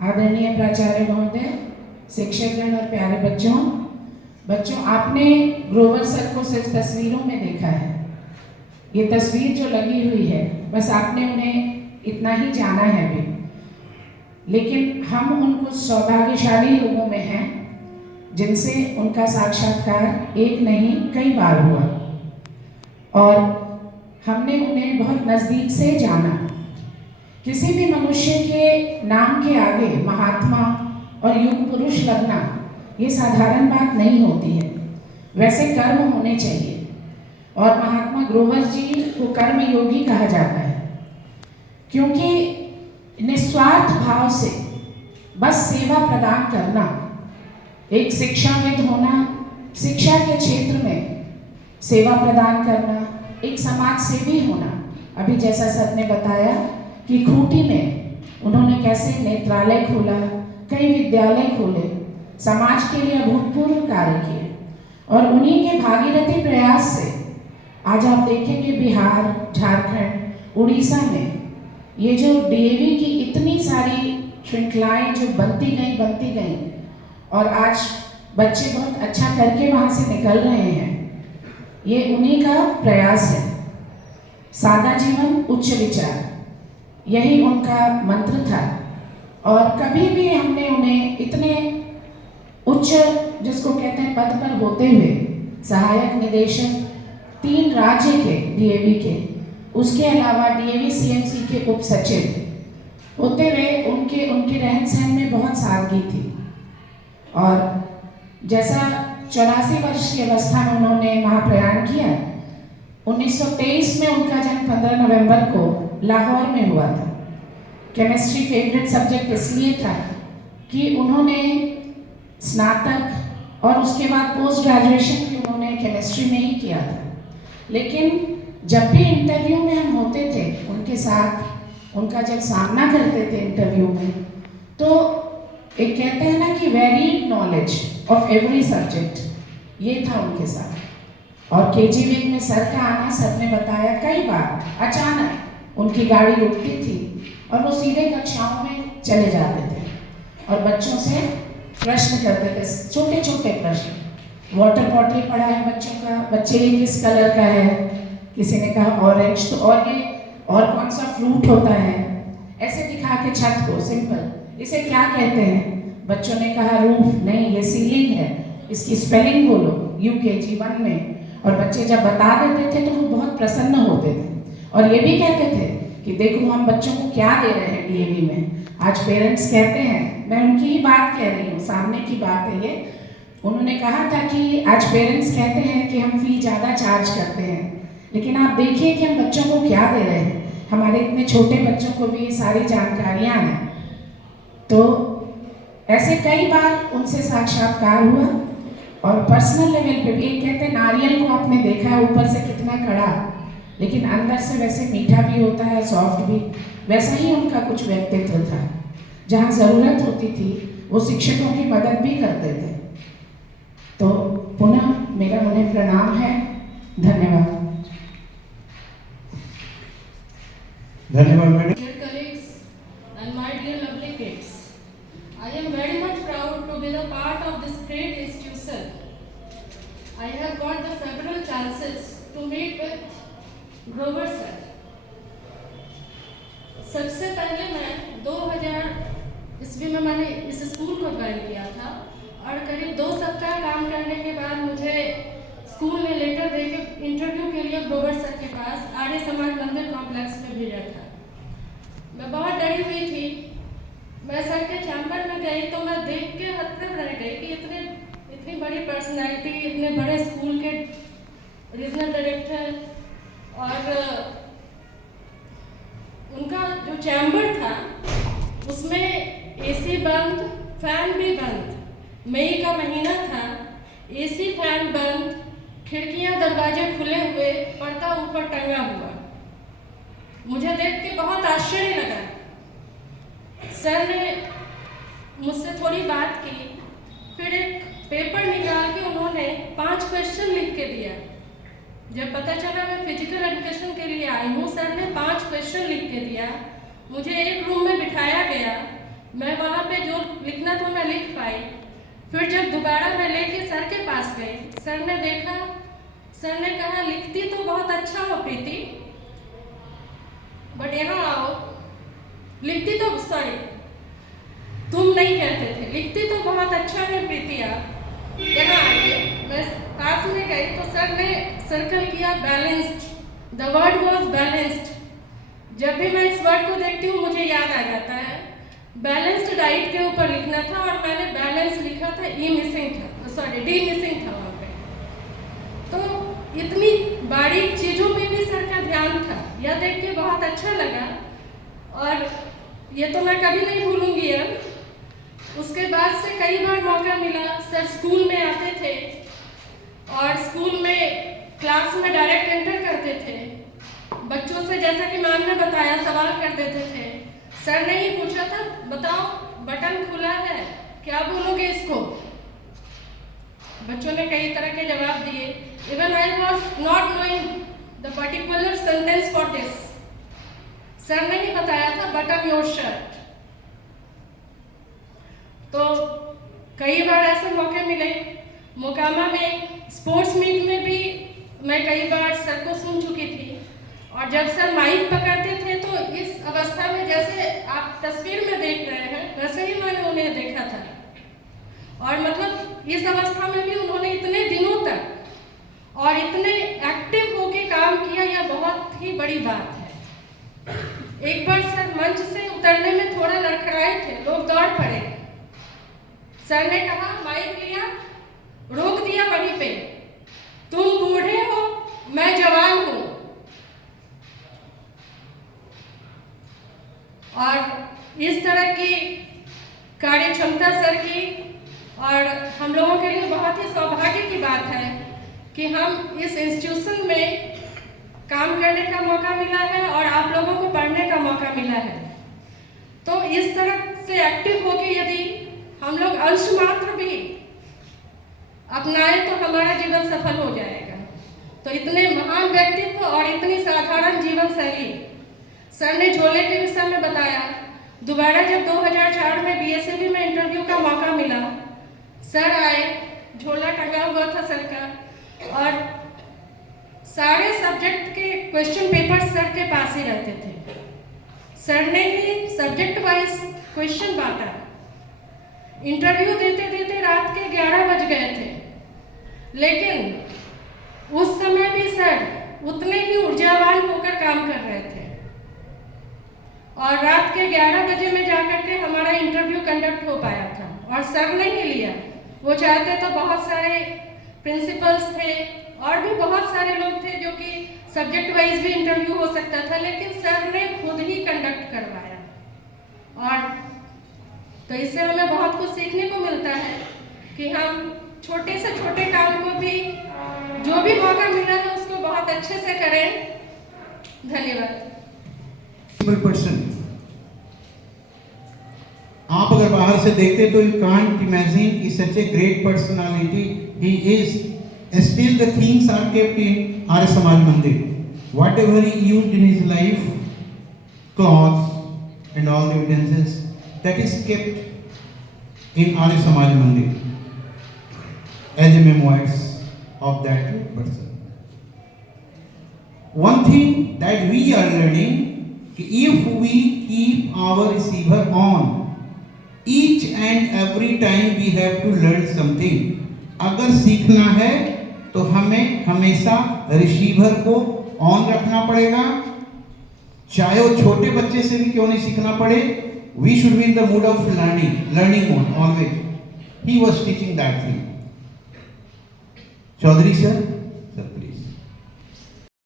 आदरणीय प्राचार्य महोदय, शिक्षकगण और प्यारे बच्चों, आपने ग्रोवर सर को सिर्फ तस्वीरों में देखा है। ये तस्वीर जो लगी हुई है, बस आपने उन्हें इतना ही जाना है अभी, लेकिन हम उन कुछ सौभाग्यशाली लोगों में हैं जिनसे उनका साक्षात्कार एक नहीं कई बार हुआ और हमने उन्हें बहुत नज़दीक से जाना। किसी भी मनुष्य के नाम के आगे महात्मा और युग पुरुष लगना ये साधारण बात नहीं होती है, वैसे कर्म होने चाहिए और महात्मा ग्रोवर जी को कर्म योगी कहा जाता है, क्योंकि निस्वार्थ भाव से बस सेवा प्रदान करना, एक शिक्षाविद होना, शिक्षा के क्षेत्र में सेवा प्रदान करना, एक समाज सेवी होना। अभी जैसा सर ने बताया कि खूंटी में उन्होंने कैसे नेत्रालय खोला, कई विद्यालय खोले, समाज के लिए अभूतपूर्व कार्य किए और उन्हीं के भागीरथी प्रयास से आज आप देखेंगे बिहार, झारखंड, उड़ीसा में ये जो डीएवी की इतनी सारी श्रृंखलाएं जो बनती गई और आज बच्चे बहुत अच्छा करके वहाँ से निकल रहे हैं, ये उन्हीं का प्रयास है। सादा जीवन उच्च विचार, यही उनका मंत्र था और कभी भी हमने उन्हें इतने उच्च, जिसको कहते हैं, पद पर होते हुए सहायक निदेशक 3 राज्य के डीएवी के, उसके अलावा डीएवी सीएमसी के उप सचिव होते हुए उनके रहन सहन में बहुत सादगी थी और जैसा 84 वर्ष की अवस्था में उन्होंने महाप्रयाण किया। 1923 में उनका जन्म 15 नवंबर को लाहौर में हुआ था। केमिस्ट्री फेवरेट सब्जेक्ट इसलिए था कि उन्होंने स्नातक और उसके बाद पोस्ट ग्रेजुएशन भी उन्होंने केमिस्ट्री में ही किया था, लेकिन जब भी इंटरव्यू में हम होते थे उनके साथ, उनका जब सामना करते थे इंटरव्यू में, तो एक कहते हैं ना कि varied knowledge of every subject, ये था उनके साथ। और केजी विंग में सर का आना, सर ने बताया कई बार अचानक उनकी गाड़ी रुकती थी और वो सीधे कक्षाओं में चले जाते थे और बच्चों से प्रश्न करते थे, छोटे छोटे प्रश्न। वाटर बॉटल पड़ा है बच्चों का, बच्चे ये किस कलर का है, किसी ने कहा ऑरेंज, तो और ये और कौन सा फ्रूट होता है, ऐसे दिखा के छत को सिंपल, इसे क्या कहते हैं? बच्चों ने कहा रूफ, नहीं ये सीलिंग है, इसकी स्पेलिंग बोलो, यूकेजी 1 में। और बच्चे जब बता देते थे तो वो बहुत प्रसन्न होते थे और ये भी कहते थे कि देखो हम बच्चों को क्या दे रहे हैं डीएवी में। आज पेरेंट्स कहते हैं, मैं उनकी ही बात कह रही हूँ, सामने की बात है ये, उन्होंने कहा था कि आज पेरेंट्स कहते हैं कि हम फी ज़्यादा चार्ज करते हैं, लेकिन आप देखिए कि हम बच्चों को क्या दे रहे हैं। हमारे इतने छोटे बच्चों को भी ये सारी जानकारियाँ हैं। तो ऐसे कई बार उनसे साक्षात्कार हुआ और पर्सनल लेवल पे भी, एक कहते हैं नारियल को आपने देखा है ऊपर से कितना कड़ा, लेकिन अंदर से वैसे मीठा भी होता है, सॉफ्ट भी, वैसा ही उनका कुछ व्यक्तित्व था। जहाँ ज़रूरत होती थी वो शिक्षकों की मदद भी करते थे। तो पुनः मेरा उन्हें प्रणाम है, धन्यवाद। धन्यवाद madam. Dear colleagues and my dear lovely kids, I am very much proud to be the part of this great institution. I have got the several chances to meet with Grover sir. सबसे पहले मैं 2000 ईस्वी में मैंने इस school को join किया था और करीब 2 सप्ताह काम करने के बाद मुझे स्कूल ने लेटर देकर इंटरव्यू के लिए ग्रोवर सर के पास आर्य समाज मंदिर कॉम्प्लेक्स में भेजा था। मैं बहुत डरी हुई थी। मैं सर के चैम्बर में गई तो मैं देख के हतप्रभ रह गई कि इतनी बड़ी पर्सनैलिटी, इतने बड़े स्कूल के रीजनल डायरेक्टर, और उनका जो चैम्बर था उसमें एसी बंद, फैन भी बंद, मई का महीना था, एसी फैन बंद, खिड़कियां दरवाजे खुले हुए, पर्दा ऊपर टंगा हुआ। मुझे देख के बहुत आश्चर्य लगा। सर ने मुझसे थोड़ी बात की, फिर एक पेपर निकाल के उन्होंने 5 क्वेश्चन लिख के दिया। जब पता चला मैं फिजिकल एजुकेशन के लिए आई हूँ, सर ने 5 क्वेश्चन लिख के दिया। मुझे एक रूम में बिठाया गया, मैं वहाँ पे जो लिखना था मैं लिख पाई। फिर जब दोबारा मैं लेके सर के पास गई, सर ने देखा, सर ने कहा लिखती तो बहुत अच्छा हो प्रीति, बट यहाँ आओ। लिखती तो सॉरी तुम नहीं कहते थे, लिखती तो बहुत अच्छा है प्रीति, आप यहाँ आइए। मैं पास में गई तो सर ने सर्कल किया balanced, the word was balanced. जब भी मैं इस वर्ड को देखती हूँ मुझे याद आ जाता है। बैलेंस्ड डाइट के ऊपर लिखना था और मैंने बैलेंस लिखा था, ई मिसिंग था, सॉरी डी मिसिंग था वहाँ पे। तो इतनी बारीक चीज़ों में भी सर का ध्यान था, यह देख के बहुत अच्छा लगा और ये तो मैं कभी नहीं भूलूंगी अब। उसके बाद से कई बार मौका मिला, सर स्कूल में आते थे और स्कूल में क्लास में डायरेक्ट एंटर करते थे। बच्चों से जैसा कि मैम ने बताया सवाल कर देते थे। सर ने ही पूछा था बताओ बटन खुला है क्या बोलोगे इसको। बच्चों ने कई तरह के जवाब दिए। Even I was not knowing the particular sentence for this. Sir ने ही बताया था बटन योर शर्ट। तो कई बार ऐसे मौके मिले। मोकामा में स्पोर्ट्स मीट में भी मैं कई बार सर को सुन चुकी थी और जब सर माइक पकड़ते थे तो इस अवस्था में जैसे आप तस्वीर में देख रहे हैं वैसे ही मैंने उन्हें देखा था। और मतलब इस अवस्था में भी उन्होंने इतने दिनों तक और इतने एक्टिव होके काम किया, यह बहुत ही बड़ी बात है। एक बार सर मंच से उतरने में थोड़ा लड़खड़ाए थे, लोग दौड़ पड़े। सर ने कहा माइक लिया, रोक दिया वहीं पे, तुम बूढ़े हो मैं जवान हूं। और इस तरह की कार्य क्षमता सर की, और हम लोगों के लिए बहुत ही सौभाग्य की बात है कि हम इस इंस्टीट्यूशन में काम करने का मौका मिला है और आप लोगों को पढ़ने का मौका मिला है। तो इस तरह से एक्टिव होकर यदि हम लोग अंश मात्र भी अपनाएं तो हमारा जीवन सफल हो जाएगा। तो इतने महान व्यक्तित्व और इतनी साधारण जीवन शैली सर ने झोले के विषय में बताया। दोबारा जब 2004 में बीएसएबी में इंटरव्यू का मौका मिला, सर आए, झोला टंगा हुआ था सर का और सारे सब्जेक्ट के क्वेश्चन पेपर सर के पास ही रहते थे। सर ने ही सब्जेक्ट वाइज क्वेश्चन बांटा। इंटरव्यू देते देते रात के 11 बज गए थे, लेकिन उस समय भी सर उतने ही ऊर्जावान होकर काम कर रहे थे और रात के 11 बजे में जाकर के हमारा इंटरव्यू कंडक्ट हो पाया था। और सर ने ही लिया, वो चाहते तो बहुत सारे प्रिंसिपल्स थे और भी बहुत सारे लोग थे जो कि सब्जेक्ट वाइज भी इंटरव्यू हो सकता था, लेकिन सर ने खुद ही कंडक्ट करवाया। और तो इससे हमें बहुत कुछ सीखने को मिलता है कि हम छोटे से छोटे काम को भी, जो भी मौका मिला है उसको बहुत अच्छे से करें। धन्यवाद। पर्सन आप अगर बाहर से देखते तो यू कांट इमेजिन कि such a great personality he is. Still the things are kept in Arya Samaj Mandir. Whatever he used in his life, clothes and all the evidences that is kept in Arya Samaj Mandir as a memoirs of that person. One thing that we are learning, if we keep our receiver on, each and every time we have to learn something. अगर सीखना है तो हमें हमेशा receiver को on रखना पड़ेगा, चाहे वो छोटे बच्चे से भी क्यों नहीं सीखना पड़े। We should be in the mood of learning mode always. He was teaching that thing. Chaudhary sir.